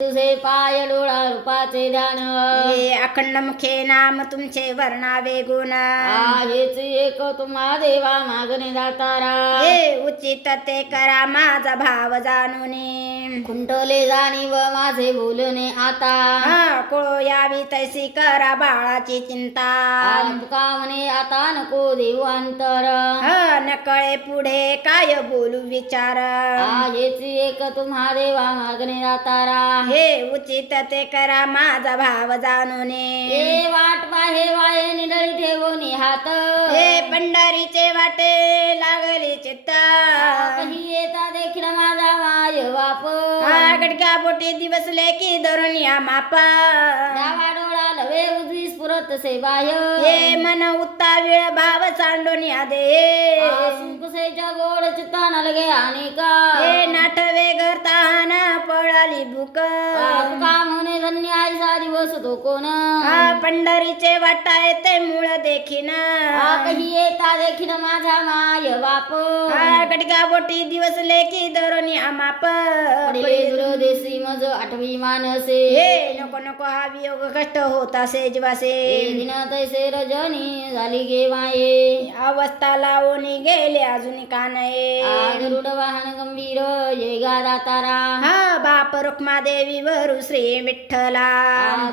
तुझे पाय डोळा रूपाचे ध्यान हे अखंड मुखे नाम तुमचे वर्णावे गुण. आहेच एक तुम्हा देवा मागणे दातारा. हे उचित ते करा माझा भाव जाणून. खुंटले जाणीव माझे बोलणे आता. हा कोळो यावी तैसी करा बाळाची चिंता. म्हणे आता नको देऊ अंतर. न कळे पुढे काय बोलू विचार. एक तुम्हा देवा मागणे दातारा हे उचित ते करा माझा भाव जाणून. ए वाट पाहे वाये निडळी ठेवून हात. हे पंढरीचे वाटे लागले चित्त. कही येता देखील माझा बाप हा गडक्या बोटे दिवसले की धरून या मापा. डावा डोळा लवे उजवी स्फुरत से बाह्य हे मन उत्ताविळ भाव सांडून या दे सुंकुसेच्या गोड चित्ता नलगे अनेका. हे नाठवे घरतान पळाली भूक म्हणे धन्य आयसा दिवस तो कोण? हा पंढरीचे वाटा येते मूळ देखीन. कही येता देखील माझा माय बाप. गडक्या बोटी दिवसले की धरून या माप पडिले दुरदेशी मज आठवी मानसे. हे नको नको हा वियोग कष्ट होत असे जीवासे. ए दिन तैसे रजनी झाली गे माये. अवस्था लावून गेले अजून का नाही गरुड वाहन गंभीर ये गा दातारा हा बाप रुक्मा देवी वरु श्री विठ्ठला.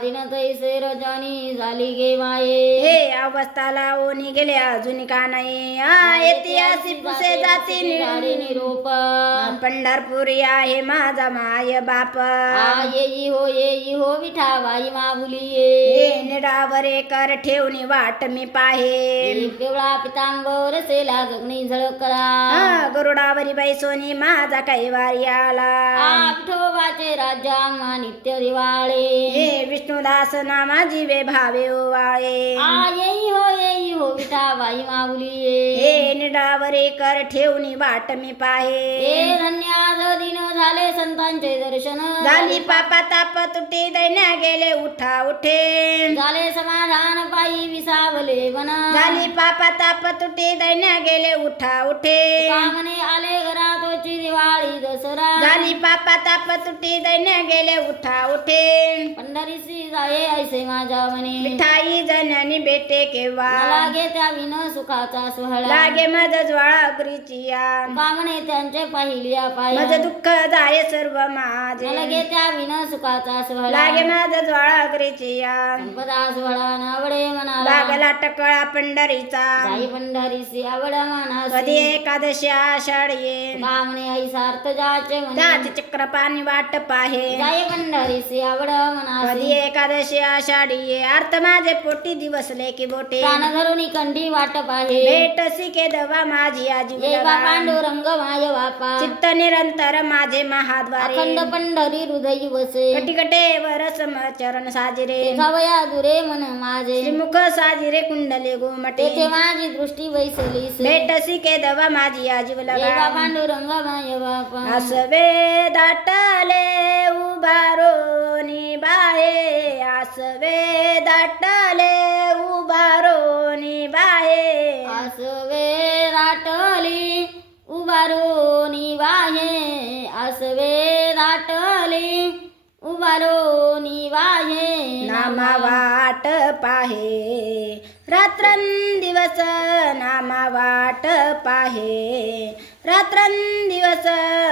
दिन तैसे रजनी झाली गे माये. हे अवस्था लावून गेले अजून का नाही. ऐतिहासिक पुसे जाती झाडे निरोप. पंढरपुरी आहे माझा माय बाप. येई हो येई हो विठा बाई माऊली हे ये निडावरे कर ठेवणी वाट मी पाहे पिवळा पितांबर से लागणी झळकला. हा गरुडावरी बाई सोनी माझा कैवारी आला. आ विठोबाचे राजा आम्हा नित्य दिवाळे हे विष्णुदास नामा जीवे भावे ओवाळे. आ येई हो येई हो विठा बाई माऊली हे निडावरे कर ठेवणी वाट मी पाहे. हे धन्याद दिन झाले संतांचे दर्शन. झाली पापा ताप तुटी दैन्या गेले उठा उठे. झाले समाधान पायी विसावले मन झाली पापा ताप तुटी दैन्या गेले उठा उठे. कामने आले घरातोची झाली पापा ताप तुटी दैन्या गेले उठा उठे. पंढरीसी जाये ऐसे माझ्या मने. मिठाई जननी भेटे केव्हा? लागे त्या विन सुखाचा सोहळा. लागे माझ ज्वाळा अग्रीची या कामने त्यांचे पाहिल्या पाय. माझ दुःख जाय सर्व माझे. लागे त्या विन सुखाचा सोहळा. लागे माझ ज्वाळा अग्रीची या संपदा सोहळा नावडे मनाला. लागला टकळा पंढरीचा. जाई पंढरीसी आवड कधी मनासी एकादशी आषाढ ये. आई सार्थ जाचे म्हणे. चक्र पाणी वाट पाहे जाई पंढरीसी आवड मनासी एकादशी आषाढी अर्थ माझे पोटी दिवसले की बोटे प्राण कंठी वाट पाहे भेट सिके दवा माझी आजी जय पांडुरंग माय बापा चित्त निरंतर माझे महाद्वारे अखंड पंढरी हृदय वसे कटिकटे वर चरण साजिरे जावया दुरे मन माझे श्रीमुख साजिरे कुंडले गोमटे तेथे माझी दृष्टी बैसली भेट सिके दवा माझी आजी जय बा लगा पांडुरंग माय बापा आसवे തട്ടാലേ पाहे. रात्रंदिवस नामा वाट पाहे. रात्रंदिवस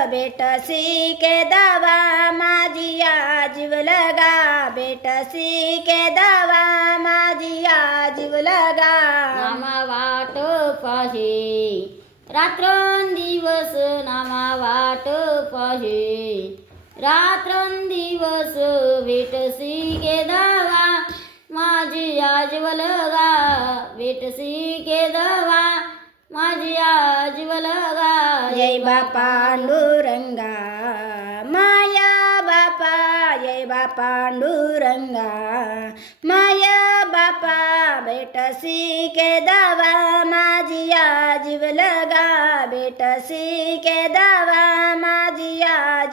भेटसी के दावा माझी या जीवलगा भेटसी के दावा माझी आजीव लगा. नामा वाट पाहे. रात्रंदिवस नामा वाट पाहे. रात्रंदिवस भेटसी के दावा माझी आजवलगा भेटसी गे दावा. माझी आजवलगा जय बा पांडुरंगा. माया बापा जय बा पांडुरंगा. माया बापा भेटसी के दावा. माझी या जीवलगा भेटसी के दावा. माझी या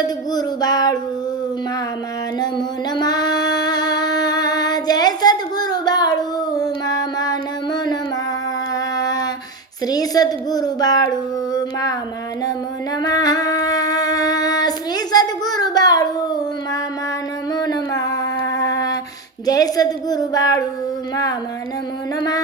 सद्गुरु बाळू मामा नमो नमा जय सद्गुरु बाळू मामा नमो नमा श्री सद्गुरु बाळू मामा नमो नमा श्री सद्गुरु बाळू मामा नमो नमा जय सद्गुरु बाळू मामा नमो नमा